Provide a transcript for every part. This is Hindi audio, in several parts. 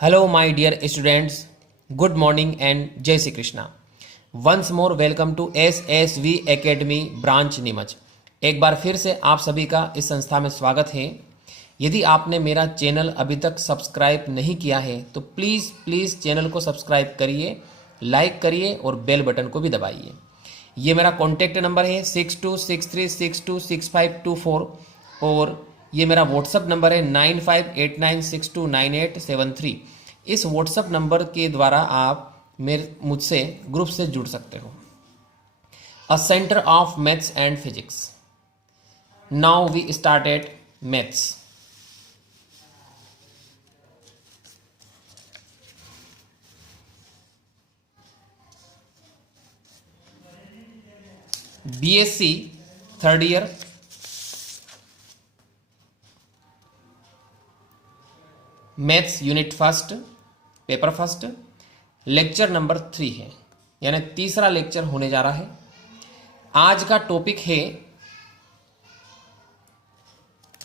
Hello, my dear students. Good morning and Jai Shri Krishna. Once more, welcome to SSV Academy branch Neemuch. एक बार फिर से आप सभी का इस संस्था में स्वागत है। यदि आपने मेरा चैनल अभी तक सब्सक्राइब नहीं किया है तो प्लीज़ चैनल को सब्सक्राइब करिए, लाइक करिए और बेल बटन को भी दबाइए। ये मेरा कॉन्टैक्ट नंबर है 6263626524 और ये मेरा व्हाट्सअप नंबर है 9589629873। इस व्हाट्सअप नंबर के द्वारा आप मुझसे ग्रुप से जुड़ सकते हो। A centre of maths and physics. Now we started maths. BSc third year, maths unit first, paper first, lecture number 3 है, यानी तीसरा लेक्चर होने जा रहा है। आज का टॉपिक है,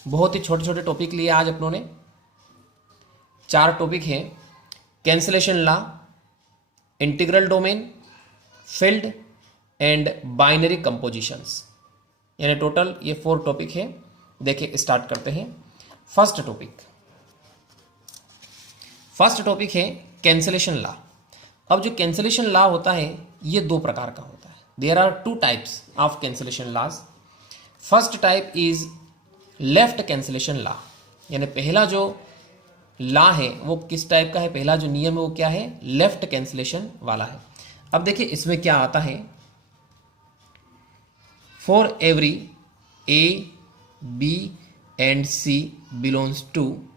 बहुत ही छोटे छोटे टॉपिक लिए आज अपनों ने। 4 टॉपिक है: cancellation law, integral domain, field and binary compositions, यानी टोटल ये 4 टॉपिक है। देखिए स्टार्ट करते हैं। फर्स्ट टॉपिक है कैंसिलेशन लॉ। अब जो कैंसिलेशन लॉ होता है ये 2 प्रकार का होता है। There are 2 types of cancellation laws. First type is left cancellation law, यानी पहला जो लॉ है वो किस टाइप का है, पहला जो नियम है वो क्या है, लेफ्ट कैंसिलेशन वाला है। अब देखिए इसमें क्या आता है, for every A B and C belongs to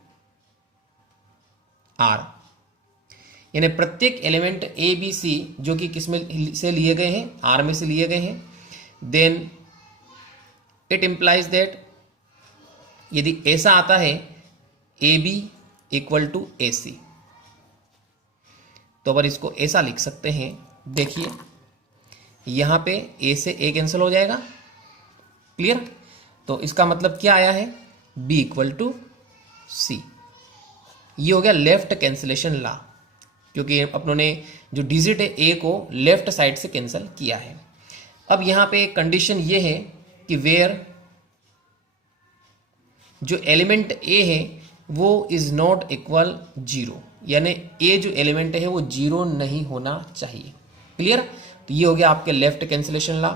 R, यानी प्रत्येक एलिमेंट ए बी सी जो कि किस में से लिए गए हैं, आर में से लिए गए हैं, देन इट इंप्लाइज दैट यदि ऐसा आता है ए बी इक्वल टू ए सी, तो अगर इसको ऐसा लिख सकते हैं, देखिए यहां पे ए से ए कैंसिल हो जाएगा, क्लियर। तो इसका मतलब क्या आया है, बी इक्वल टू सी। ये हो गया लेफ्ट कैंसिलेशन लॉ, क्योंकि अपनों ने जो डिजिट है ए को लेफ्ट साइड से कैंसिल किया है। अब यहां पे कंडीशन ये है कि वेयर जो एलिमेंट ए है वो इज नॉट इक्वल 0, यानी ए जो एलिमेंट है वो 0 नहीं होना चाहिए, क्लियर। तो ये हो गया आपके लेफ्ट कैंसिलेशन लॉ,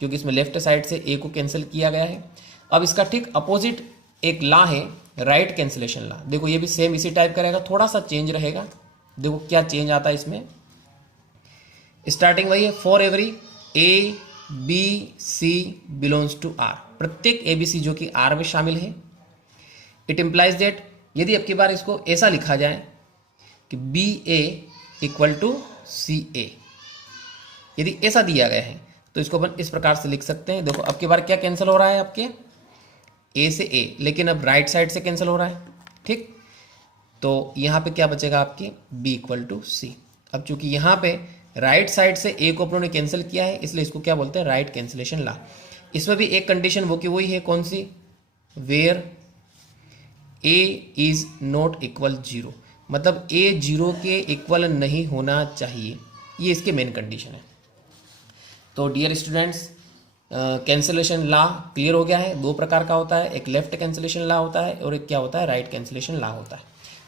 क्योंकि इसमें लेफ्ट साइड से ए को कैंसिल किया गया है। अब इसका ठीक अपोजिट एक लॉ है राइट कैंसिलेशन लॉ। देखो ये भी सेम इसी टाइप का रहेगा, थोड़ा सा चेंज रहेगा। देखो क्या चेंज आता है इसमें। स्टार्टिंग वही है, for every A B C belongs to R, प्रत्येक ए बी सी जो कि आर में शामिल है। इट इंप्लाइज दैट यदि अब की बार इसको ऐसा लिखा जाए कि बी ए इक्वल टू सी ए, यदि ऐसा दिया गया है तो इसको अपन इस प्रकार से लिख सकते हैं। देखो अब की बार क्या कैंसिल हो रहा है, आपके ए से ए, लेकिन अब राइट साइड से कैंसिल हो रहा है, ठीक। तो यहां पे क्या बचेगा आपकी बी इक्वल टू सी। अब चूंकि यहां पे राइट साइड से ए को अपनों ने कैंसिल किया है, इसलिए इसको क्या बोलते हैं, राइट कैंसिलेशन लॉ। इसमें भी एक कंडीशन वो की वही है, कौन सी, where a is not equal 0, मतलब ए 0 के इक्वल नहीं होना चाहिए, ये इसके मेन कंडीशन है। तो dear students, cancellation law clear हो गया है। 2 प्रकार का होता है, एक लेफ्ट कैंसिलेशन लॉ होता है और एक क्या होता है, राइट कैंसिलेशन लॉ होता है।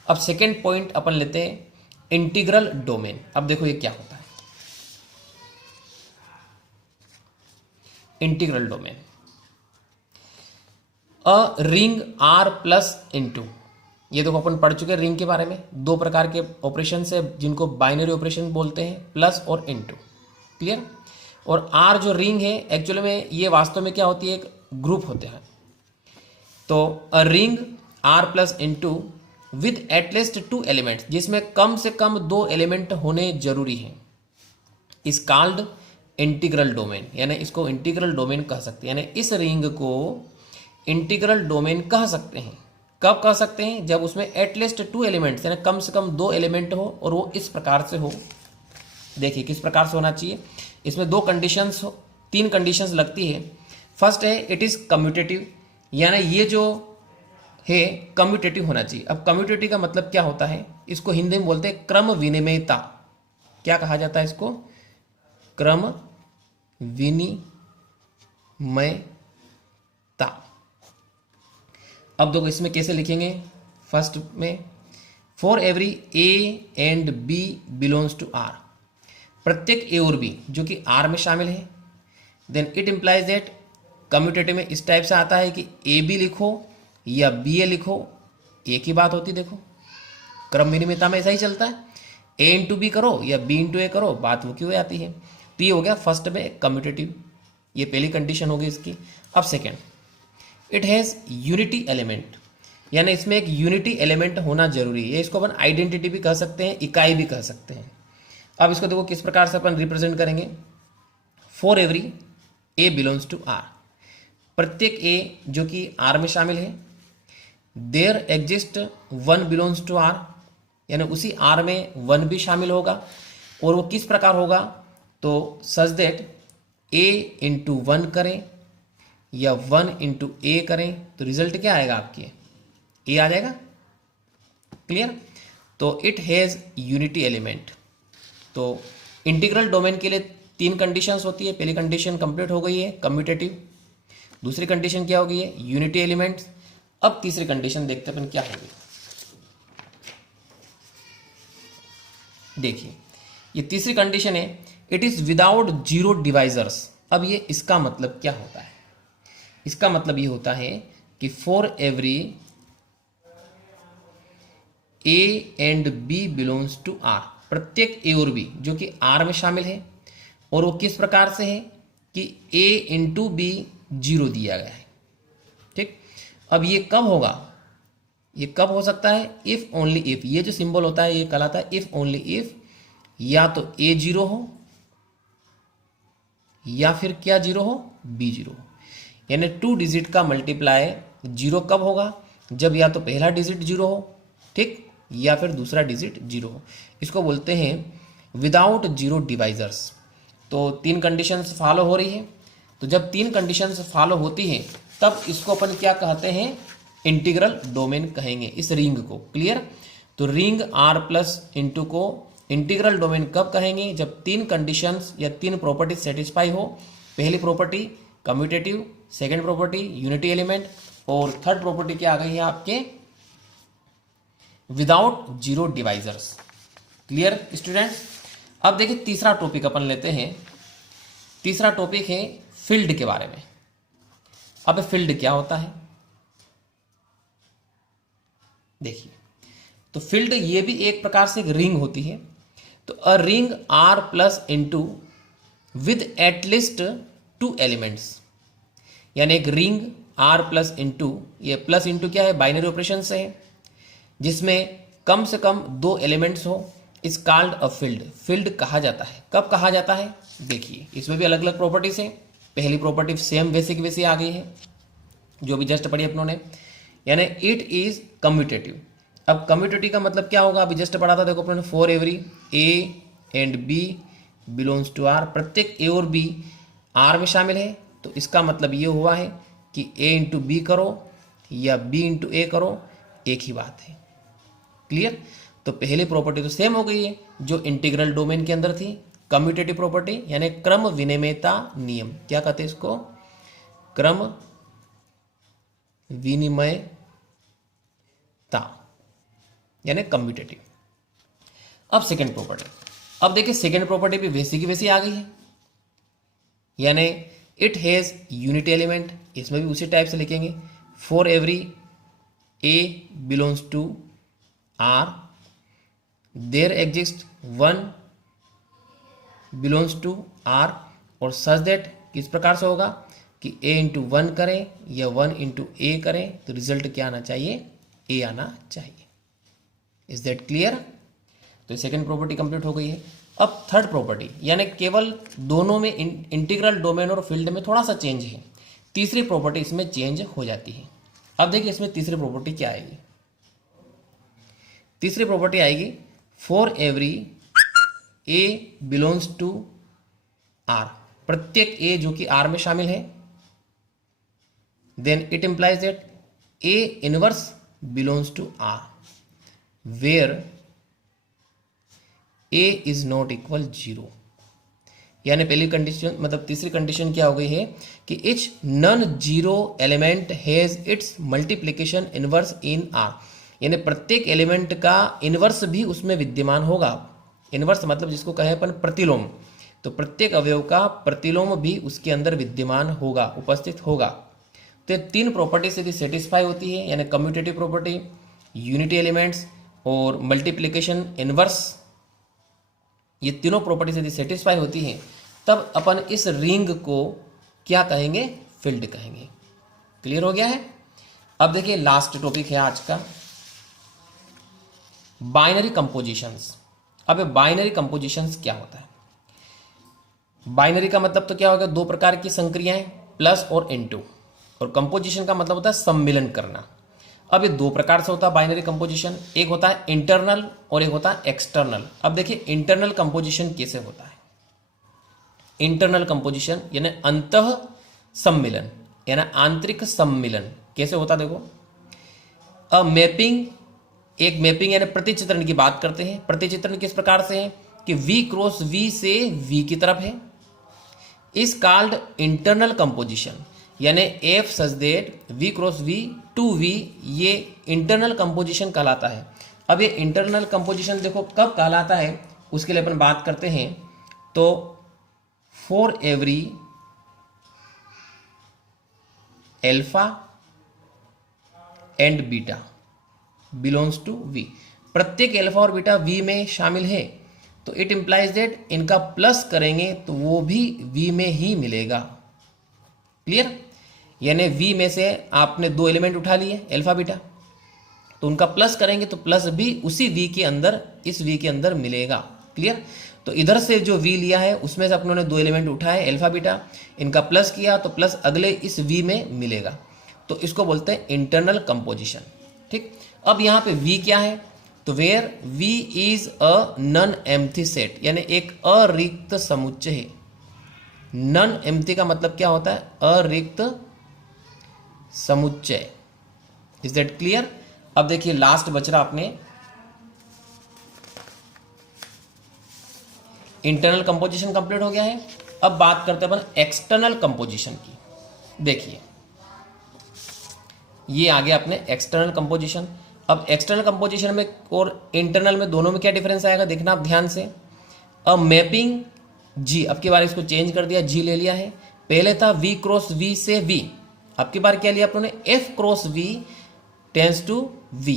अब सेकेंड पॉइंट अपन लेते हैं, इंटीग्रल डोमेन। अब देखो ये क्या होता है, integral domain. A ring R plus into, ये देखो अपन पढ़ चुके हैं रिंग के बारे में। 2 प्रकार के ऑपरेशन है जिनको बाइनरी ऑपरेशन बोलते हैं, प्लस और इंटू, क्लियर। और आर जो रिंग है एक्चुअली में ये वास्तव में क्या होती है, एक ग्रुप होते हैं। तो a ring R plus into with at least 2 elements, जिसमें कम से कम 2 एलिमेंट होने जरूरी हैं, इज कॉल्ड इंटीग्रल डोमेन, यानी इसको इंटीग्रल डोमेन कह सकते हैं। यानी इस रिंग को इंटीग्रल डोमेन कह सकते हैं। कब कह सकते हैं, जब उसमें एटलीस्ट 2 एलिमेंट्स, यानी कम से कम 2 एलिमेंट हो और वो इस प्रकार से हो। देखिए किस प्रकार से होना चाहिए, इसमें 2 कंडीशंस, 3 कंडीशंस लगती है। फर्स्ट है इट इज कम्यूटेटिव, यानी ये जो है कम्यूटेटिव होना चाहिए। अब कम्यूटेटिव का मतलब क्या होता है, इसको हिंदी में बोलते हैं क्रम विनिमयता। क्या कहा जाता है इसको? क्रम विनिमयता। अब देखो इसमें कैसे लिखेंगे। फर्स्ट में for every A and B belongs to R, प्रत्येक ए और बी जो कि आर में शामिल है, then it implies that, commutative में इस टाइप से आता है कि ए बी लिखो या बी ए लिखो, एक ही बात होती। देखो क्रम विनिमयता में ऐसा ही चलता है, ए इंटू बी करो या बी इंटू ए करो, बात वो क्यों आती है। तो ये हो गया फर्स्ट में कम्यूटेटिव, ये पहली कंडीशन होगी इसकी। अब second, it has unity element, यानी इसमें एक यूनिटी एलिमेंट होना जरूरी है। इसको अपन आइडेंटिटी भी कह सकते हैं, इकाई भी कह सकते हैं। अब इसको देखो किस प्रकार से अपन रिप्रेजेंट करेंगे। For every A belongs to R, प्रत्येक ए जो कि आर में शामिल है, there exist one belongs to R, यानी उसी आर में वन भी शामिल होगा। और वो किस प्रकार होगा, तो such that A into one करें या वन इंटू ए करें तो रिजल्ट क्या आएगा, आपके ए आ जाएगा। क्लियर। तो इट हैज़ यूनिटी एलिमेंट। तो इंटीग्रल डोमेन के लिए तीन कंडीशंस होती है। पहली कंडीशन कंप्लीट हो गई है, कम्यूटेटिव। दूसरी कंडीशन क्या हो गई है, यूनिटी एलिमेंट्स। अब तीसरी कंडीशन देखते हैं अपन क्या होगी। देखिए ये तीसरी कंडीशन है, it is without zero divisors. अब ये इसका मतलब क्या होता है, इसका मतलब ये होता है कि for every A and B belongs to R, प्रत्येक ए और बी जो कि आर में शामिल है, और वो किस प्रकार से है कि ए इंटू बी जीरो दिया गया है। ठीक। अब ये कब होगा, ये कब हो सकता है, इफ ओनली इफ, ये जो सिंबल होता है ये कहलाता है इफ ओनली इफ, या तो ए जीरो हो या फिर क्या जीरो हो, बी जीरो हो। यानी टू डिजिट का मल्टीप्लाई जीरो कब होगा, जब या तो पहला डिजिट जीरो हो, ठीक, या फिर दूसरा डिजिट जीरो हो। इसको बोलते हैं विदाउट जीरो डिवाइजर्स। तो तीन कंडीशंस फॉलो हो रही है। तो जब तीन कंडीशंस फॉलो होती हैं तब इसको अपन क्या कहते हैं, इंटीग्रल डोमेन कहेंगे इस रिंग को। क्लियर। तो रिंग आर प्लस इंटू को इंटीग्रल डोमेन कब कहेंगे, जब तीन कंडीशंस या तीन प्रॉपर्टी सेटिस्फाई हो। पहली property commutative, second property unity element, और थर्ड प्रॉपर्टी क्या आ गई है आपके, without zero divisors. Clear students. अब देखिए तीसरा टॉपिक अपन लेते हैं। तीसरा टॉपिक है फील्ड के बारे में। अब फील्ड क्या होता है देखिए, तो फील्ड ये भी एक प्रकार से एक रिंग होती है। तो a ring R plus into with at least two elements, यानी एक रिंग आर प्लस इंटू, ये प्लस इंटू क्या है, बाइनरी ऑपरेशन से है, जिसमें कम से कम दो एलिमेंट्स हो, is called a field. Field कहा जाता है। कब कहा जाता है, देखिए इसमें भी अलग अलग प्रॉपर्टीज है। पहली प्रॉपर्टी सेम वैसे की वैसी आ गई है जो भी जस्ट पढ़ी अपनों ने, यानी इट इज कम्यूटेटिव। अब कम्यूटेटिव का मतलब क्या होगा, अभी जस्ट पढ़ा था देखो अपने, for every A and B belongs to R, प्रत्येक ए और बी आर में शामिल है। तो इसका मतलब ये हुआ है कि ए इंटू बी करो या बी इंटू ए करो, एक ही बात है। क्लियर। तो पहली प्रॉपर्टी तो सेम हो गई है जो इंटीग्रल डोमेन के अंदर थी, कम्यूटेटिव प्रॉपर्टी, यानी क्रम विनिमयता नियम। क्या कहते हैं इसको, क्रम विनिमयता, यानी कम्यूटेटिव। अब सेकेंड प्रॉपर्टी, अब देखिए सेकेंड प्रॉपर्टी भी वैसी की वैसी आ गई है, यानी इट हैज यूनिटी एलिमेंट। इसमें भी उसी टाइप से लिखेंगे, for every A belongs to R, there exist one belongs to R, और सच दैट किस प्रकार से होगा कि ए इंटू वन करें या वन इंटू ए करें तो रिजल्ट क्या आना चाहिए, ए आना चाहिए। Is that clear. तो सेकेंड प्रॉपर्टी कंप्लीट हो गई है। अब थर्ड प्रॉपर्टी, यानी केवल दोनों में इंटीग्रल डोमेन और फील्ड में थोड़ा सा चेंज है, तीसरी प्रॉपर्टी इसमें चेंज हो जाती है। अब देखिए इसमें तीसरी प्रॉपर्टी क्या आएगी, तीसरी प्रॉपर्टी आएगी for every A belongs to R, प्रत्येक ए जो कि आर में शामिल है, then it implies that A inverse belongs to R where A is not equal 0। यानी पहली कंडीशन मतलब तीसरी कंडीशन क्या हो गई है कि etch non zero element has its multiplication inverse in R, यानी प्रत्येक एलिमेंट का इनवर्स भी उसमें विद्यमान होगा। इनवर्स मतलब जिसको कहें अपन प्रतिलोम, तो प्रत्येक अवयव का प्रतिलोम भी उसके अंदर विद्यमान होगा, उपस्थित होगा। तो तीन प्रॉपर्टी से यदि सेटिस्फाई होती है, यानी कम्यूटेटिव प्रॉपर्टी, यूनिटी एलिमेंट्स और मल्टीप्लिकेशन इनवर्स, ये तीनों प्रॉपर्टी यदि सेटिस्फाई होती हैं तब अपन इस रिंग को क्या कहेंगे, फील्ड कहेंगे। क्लियर हो गया है। अब देखिए लास्ट टॉपिक है आज का, बाइनरी कंपोजिशंस। अब बाइनरी कंपोजिशंस क्या होता है? बाइनरी का मतलब तो क्या होगा, दो प्रकार की संक्रियाएं प्लस और इनटू, और कंपोजिशन का मतलब होता है सम्मिलन करना। अब ये दो प्रकार से होता है बाइनरी कंपोजिशन, एक होता है इंटरनल और एक होता है एक्सटर्नल। अब देखिए इंटरनल कंपोजिशन कैसे होता है। इंटरनल कंपोजिशन यानी अंतः सम्मिलन, यानी आंतरिक सम्मिलन कैसे होता है देखो। अब मैपिंग, एक मैपिंग यानी प्रतिचित्रण की बात करते हैं। प्रतिचित्रण किस प्रकार से है कि V क्रॉस V से V की तरफ है, इज कॉल्ड इंटरनल कंपोजिशन, यानी F such that V cross V to V, ये इंटरनल कंपोजिशन कहलाता है। अब ये इंटरनल कंपोजिशन देखो कब कहलाता है, उसके लिए अपन बात करते हैं। तो for every alpha and beta belongs to V, प्रत्येक एल्फा और बीटा V में शामिल है, तो इट इंप्लाइज दैट इनका प्लस करेंगे तो वो भी V में ही मिलेगा। क्लियर, यानी V में से आपने दो एलिमेंट उठा लिए अल्फा बीटा, तो उनका प्लस करेंगे तो प्लस भी उसी V के अंदर, इस V के अंदर मिलेगा। क्लियर, तो इधर से जो V लिया है उसमें से अपनों ने दो एलिमेंट उठाए अल्फा बीटा, इनका प्लस किया तो प्लस अगले इस V में मिलेगा, तो इसको बोलते हैं इंटरनल कंपोजिशन। ठीक, अब यहाँ पे V क्या है, तो where V is a non empty set, यानी एक अरिक्त समुच्चय है। नॉन एम्प्टी का मतलब क्या होता है, अरिक्त समुच्चय। Is that clear. अब देखिए लास्ट बच रहा अपने इंटरनल कंपोजिशन कंप्लीट हो गया है। अब बात करते हैं अपन एक्सटर्नल कंपोजिशन की। देखिए ये आ गया अपने एक्सटर्नल कंपोजिशन। अब एक्सटर्नल कंपोजिशन में और इंटरनल में दोनों में क्या डिफरेंस आएगा देखना आप ध्यान से। अब मैपिंग G, अब की बार इसको चेंज कर दिया, G ले लिया है। पहले था V क्रॉस V से V, अब की बार क्या लिया अपनों ने, F cross V tends to V,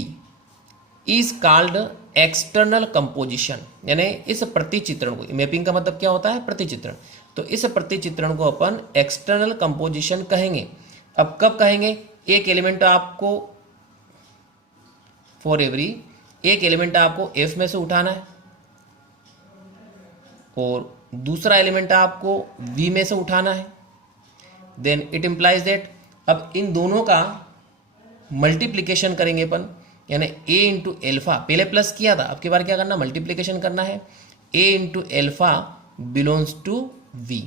is called external composition, यानी इस प्रतिचित्रण को, मैपिंग का मतलब क्या होता है, प्रतिचित्रण, तो इस प्रतिचित्रण को अपन एक्सटर्नल कंपोजिशन कहेंगे। अब कब कहेंगे, एक एलिमेंट आपको फॉर एवरी, एक एलिमेंट आपको F में से उठाना है और दूसरा एलिमेंट आपको V में से उठाना है, देन इट इंप्लाइज दैट अब इन दोनों का मल्टीप्लीकेशन करेंगे अपन, यानी A इंटू एल्फा, पहले प्लस किया था, अब की बार क्या करना, मल्टीप्लीकेशन करना है। A into alpha belongs to V,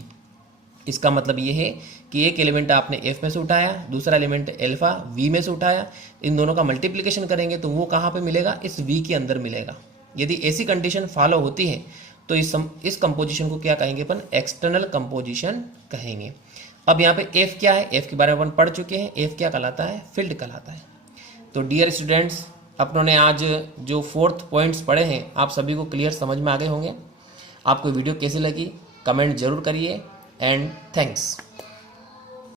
इसका मतलब ये है कि एक एलिमेंट आपने F में से उठाया, दूसरा एलिमेंट एल्फा V में से उठाया, इन दोनों का मल्टीप्लीकेशन करेंगे तो वो कहाँ पे मिलेगा, इस V के अंदर मिलेगा। यदि ऐसी कंडीशन फॉलो होती है तो इस कंपोजिशन को क्या कहेंगे अपन, एक्सटर्नल कंपोजिशन कहेंगे। अब यहाँ पे F क्या है, F के बारे में अपन पढ़ चुके हैं, F क्या कहलाता है, फील्ड कहलाता है। तो डियर स्टूडेंट्स, अपनों ने आज जो 4th पॉइंट्स पढ़े हैं आप सभी को क्लियर समझ में आ गए होंगे। आपको वीडियो कैसी लगी कमेंट जरूर करिए एंड थैंक्स।